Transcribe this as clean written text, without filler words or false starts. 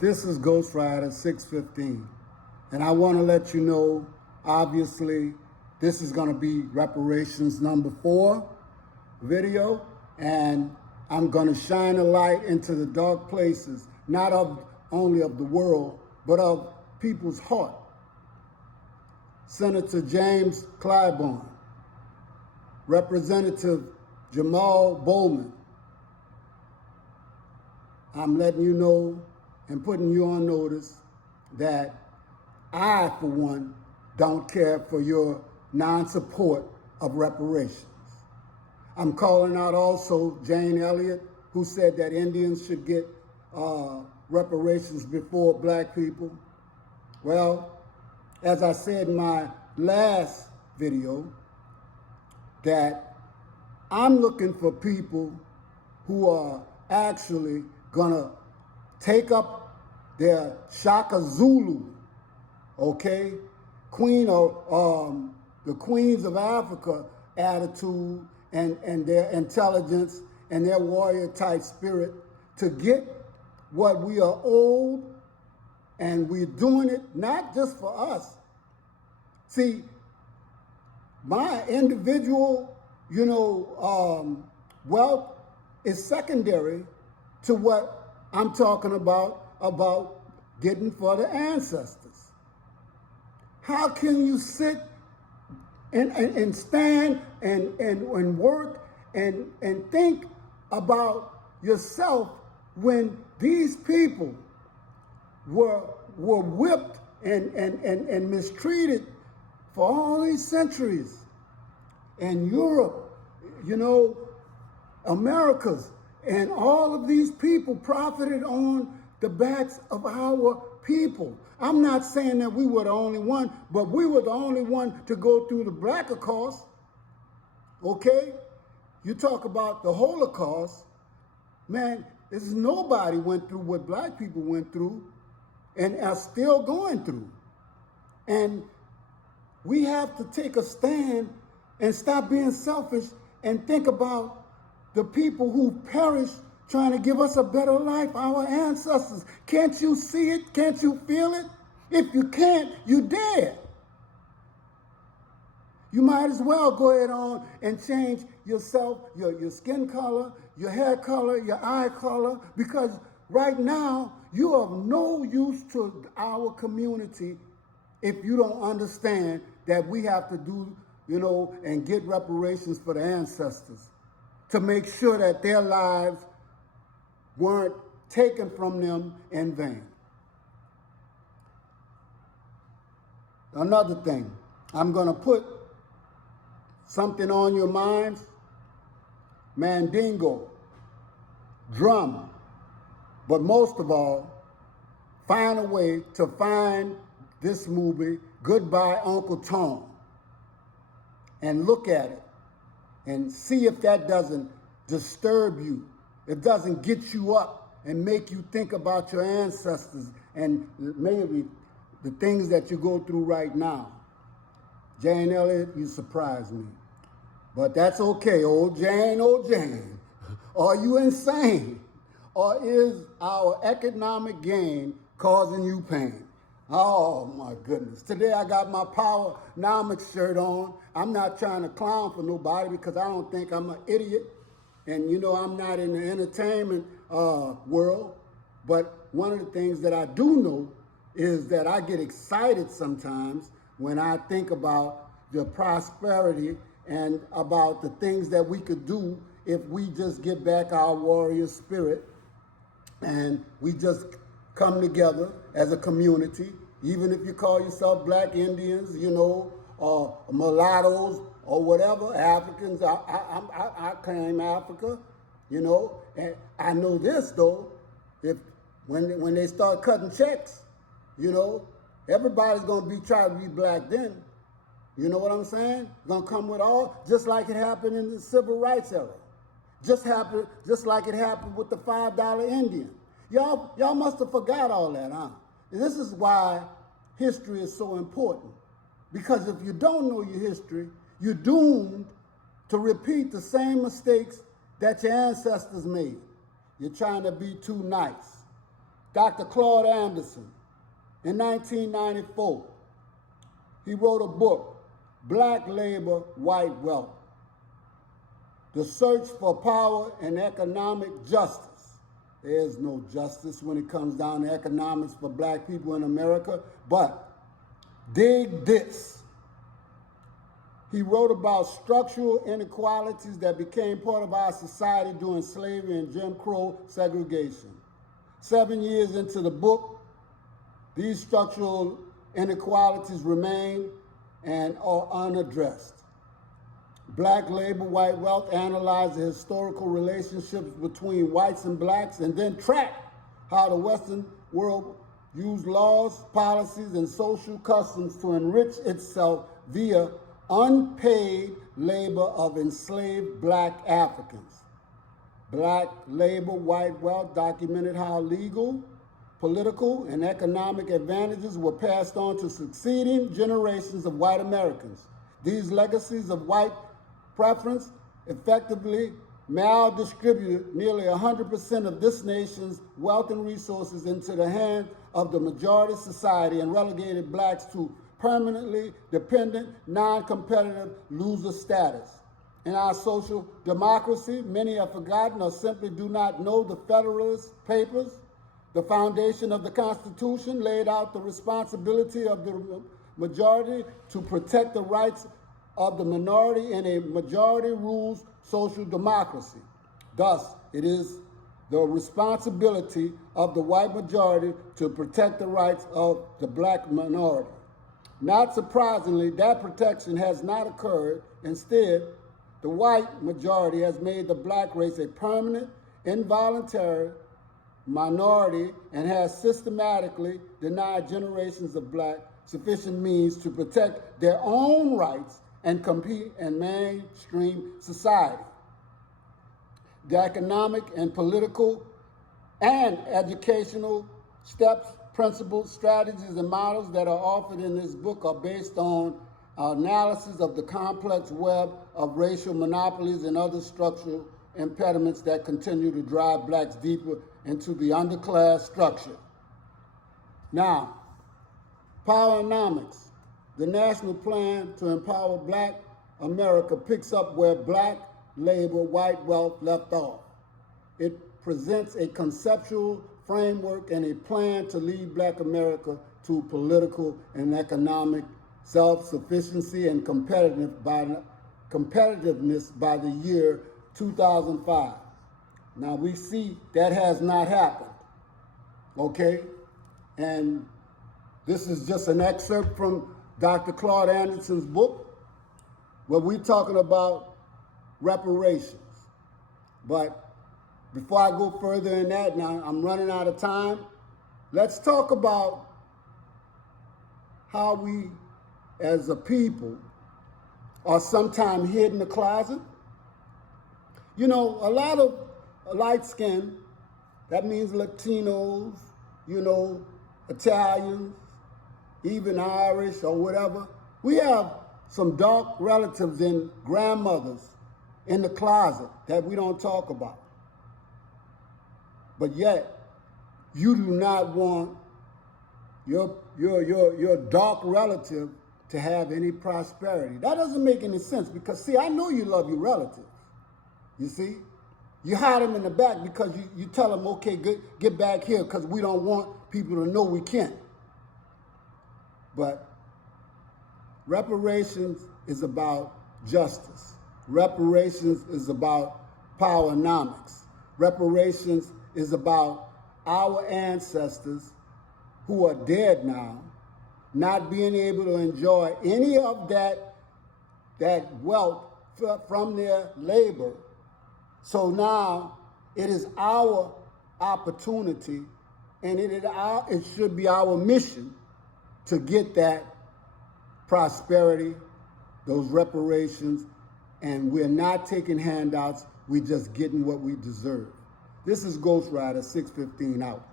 This is Ghost Rider 615, and I want to let you know, obviously, this is going to be reparations number 4 video, and I'm going to shine a light into the dark places, not only of the world, but of people's heart. Senator James CLYBURN, Representative JAMAL BOWMAN, I'm letting you know and putting you on notice that I, for one, don't care for your non-support of reparations. I'm calling out also Jane Elliott, who said that Indians should get reparations before black people. Well, as I said in my last video, that I'm looking for people who are actually gonna take up their Shaka Zulu, okay, the Queens of Africa attitude and their intelligence and their warrior type spirit to get what we are owed, and we're doing it not just for us. See, my individual, wealth is secondary to what I'm talking about getting for the ancestors. How can you sit and stand and work and think about yourself when these people were whipped and mistreated for all these centuries? And Europe, Americas, and all of these people profited on the backs of our people. I'm not saying that we were the only one, but we were the only one to go through the Black Holocaust, okay? You talk about the Holocaust, man, there's nobody went through what black people went through and are still going through. And we have to take a stand and stop being selfish and think about the people who perished trying to give us a better life, our ancestors. Can't you see it? Can't you feel it? If you can't, you're dead. You might as well go ahead on and change yourself, your skin color, your hair color, your eye color, because right now you are of no use to our community if you don't understand that we have to do, and get reparations for the ancestors to make sure that their lives weren't taken from them in vain. Another thing, I'm going to put something on your minds. Mandingo, drum, but most of all, find a way to find this movie, Goodbye Uncle Tom, and look at it and see if that doesn't disturb you. It doesn't get you up and make you think about your ancestors and maybe the things that you go through right now. Jane Elliott, you surprised me. But that's okay, old Jane, old Jane. Are you insane? Or is our economic gain causing you pain? Oh my goodness. Today I got my Powernomics shirt on. I'm not trying to clown for nobody because I don't think I'm an idiot. And I'm not in the entertainment world. But one of the things that I do know is that I get excited sometimes when I think about the prosperity and about the things that we could do if we just get back our warrior spirit and we just come together as a community, even if you call yourself Black Indians, or mulattoes or whatever, Africans. I claim Africa, and I know this though, when they start cutting checks, everybody's gonna be trying to be black then. You know what I'm saying? Gonna come with all, just like it happened in the civil rights era. Just like it happened with the $5 Indian. Y'all must have forgot all that, huh? And this is why history is so important. Because if you don't know your history, you're doomed to repeat the same mistakes that your ancestors made. You're trying to be too nice. Dr. Claude Anderson, in 1994, he wrote a book, Black Labor, White Wealth, The Search for Power and Economic Justice. There is no justice when it comes down to economics for black people in America, but dig this. He wrote about structural inequalities that became part of our society during slavery and Jim Crow segregation. 7 years into the book, these structural inequalities remain and are unaddressed. Black Labor, White Wealth analyzed the historical relationships between whites and blacks and then tracked how the Western world used laws, policies, and social customs to enrich itself via unpaid labor of enslaved black Africans. Black Labor, White Wealth documented how legal, political, and economic advantages were passed on to succeeding generations of white Americans. These legacies of white preference effectively maldistributed nearly 100% of this nation's wealth and resources into the hands of the majority society and relegated blacks to permanently dependent, non-competitive loser status. In our social democracy, many have forgotten or simply do not know the Federalist Papers. The foundation of the Constitution laid out the responsibility of the majority to protect the rights of the minority in a majority rules social democracy. Thus, it is the responsibility of the white majority to protect the rights of the black minority. Not surprisingly, that protection has not occurred. Instead, the white majority has made the black race a permanent, involuntary minority and has systematically denied generations of black sufficient means to protect their own rights and compete in mainstream society. The economic and political and educational steps, principles, strategies, and models that are offered in this book are based on analysis of the complex web of racial monopolies and other structural impediments that continue to drive blacks deeper into the underclass structure. Now, Powernomics, the national plan to empower black America, picks up where black labor, white wealth left off. It presents a conceptual framework and a plan to lead black America to political and economic self-sufficiency and competitiveness by the year 2005. Now we see that has not happened, okay? And this is just an excerpt from Dr. Claude Anderson's book, where we're talking about reparations. But before I go further in that, now I'm running out of time, let's talk about how we as a people are sometimes hid in the closet. You know, a lot of light skin, that means Latinos, you know, Italians, even Irish or whatever. We have some dark relatives and grandmothers in the closet that we don't talk about. But yet, you do not want your dark relative to have any prosperity. That doesn't make any sense because, see, I know you love your relatives. You see? You hide them in the back because you tell them, okay, good, get back here because we don't want people to know we can't. But reparations is about justice. Reparations is about powernomics. Reparations is about our ancestors who are dead now not being able to enjoy any of that wealth from their labor. So now it is our opportunity and it should be our mission to get that prosperity, those reparations, and we're not taking handouts, we're just getting what we deserve. This is Ghost Rider 615 out.